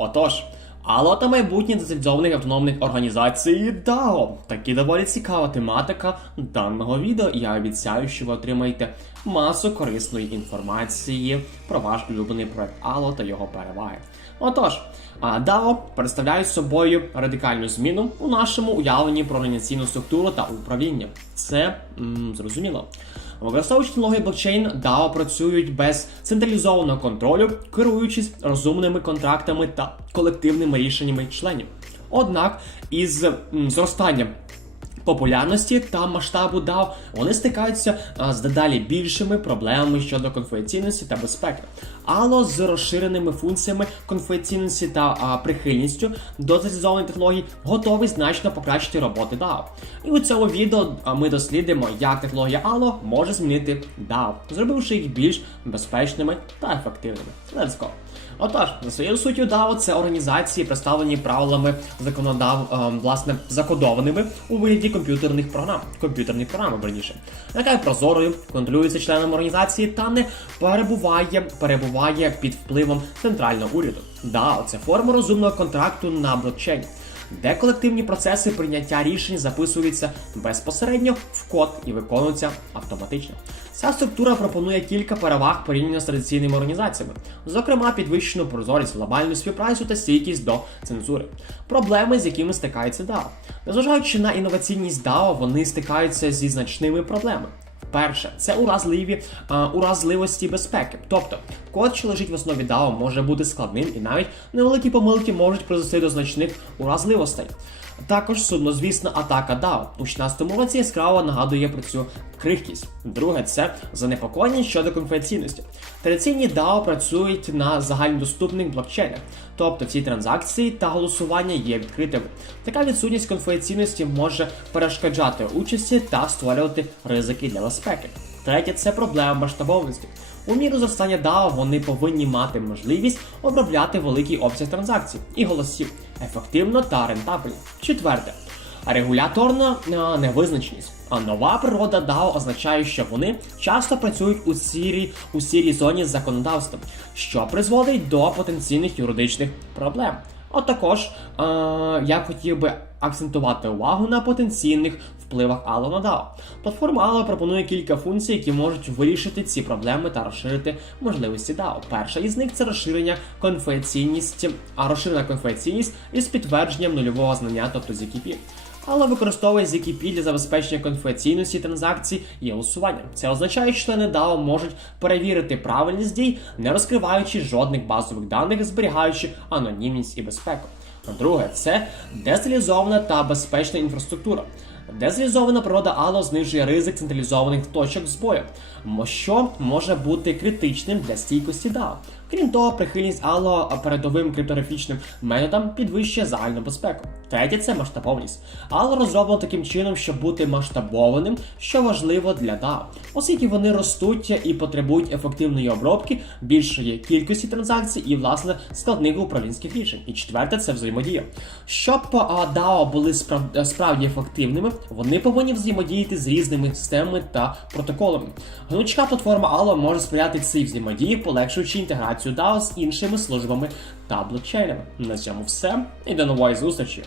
Отож, Алло та майбутнє децентралізованих автономних організацій DAO. Такі доволі цікава тематика даного відео. Я обіцяю, що ви отримаєте масу корисної інформації про ваш улюблений проект Allo та його переваги. Отож, DAO представляють собою радикальну зміну у нашому уявленні про організаційну структуру та управління. Це м, зрозуміло. Використовуючи технології блокчейн, DAO працюють без централізованого контролю, керуючись розумними контрактами та колективними рішеннями членів. Однак із зростанням популярності та масштабу DAO вони стикаються з дедалі більшими проблемами щодо конфіденційності та безпеки. Allo з розширеними функціями конфіденційності та а, прихильністю до централізованих технологій готовий значно покращити роботи DAO. І у цьому відео ми дослідимо, як технологія Allo може змінити DAO, зробивши їх більш безпечними та ефективними. Let's go! Отож, за своєю суттю DAO – це організації, представлені правилами законодав, е, власне, закодованими у вигляді комп'ютерних програм, комп'ютерних програм, верніше, яка є прозорою, контролюється членами організації та не перебуває, перебуває під впливом центрального уряду. DAO – це форма розумного контракту на блокчейні де колективні процеси прийняття рішень записуються безпосередньо в код і виконуються автоматично. Ця структура пропонує кілька переваг порівняно з традиційними організаціями, зокрема підвищену прозорість, глобальну співпрацю та стійкість до цензури. Проблеми, з якими стикається DAO. Незважаючи на інноваційність DAO, вони стикаються зі значними проблемами. Перше, це уразливі а, уразливості безпеки. Тобто, код, що лежить в основі DAO, може бути складним, і навіть невеликі помилки можуть призвести до значних уразливостей. Також сумнозвісна атака DAO у 16 році яскраво нагадує про цю крихкість. Друге, це занепокоєння щодо конфіденційності. Традиційні DAO працюють на загальнодоступних блокчейнах, тобто ці транзакції та голосування є відкритими. Така відсутність конфіденційності може перешкоджати участі та створювати ризики для безпеки. Третє це проблема масштабованості. У міру зростання DAO вони повинні мати можливість обробляти великий обсяг транзакцій і голосів ефективно та рентабельно. Четверте. Регуляторна невизначеність. А нова природа DAO означає, що вони часто працюють у сірій, у сірій зоні з законодавством, що призводить до потенційних юридичних проблем. А також е, я хотів би акцентувати увагу на потенційних впливах Allo на DAO. Платформа Allo пропонує кілька функцій, які можуть вирішити ці проблеми та розширити можливості DAO. Перша із них це розширення конфіденційності, а розширена конфіденційність із підтвердженням нульового знання, тобто ZKP. Але використовує ZKP для забезпечення конфіденційності транзакцій і голосування. Це означає, що члени DAO можуть перевірити правильність дій, не розкриваючи жодних базових даних, зберігаючи анонімність і безпеку. Друге, це децентралізована та безпечна інфраструктура. Децентралізована природа Allo знижує ризик централізованих точок збою, що може бути критичним для стійкості DAO. Крім того, прихильність Allo передовим криптографічним методам підвищує загальну безпеку. Третє це масштабованість. Allo розроблено таким чином, щоб бути масштабованим, що важливо для DAO, оскільки вони ростуть і потребують ефективної обробки, більшої кількості транзакцій і власне складних управлінських рішень. І четверте це взаємодія. Щоб DAO були справді ефективними, вони повинні взаємодіяти з різними системами та протоколами. Гнучка платформа Allo може сприяти цій взаємодії, полегшуючи інтеграцію DAO з іншими службами та блокчейнами. На цьому все і до нової зустрічі!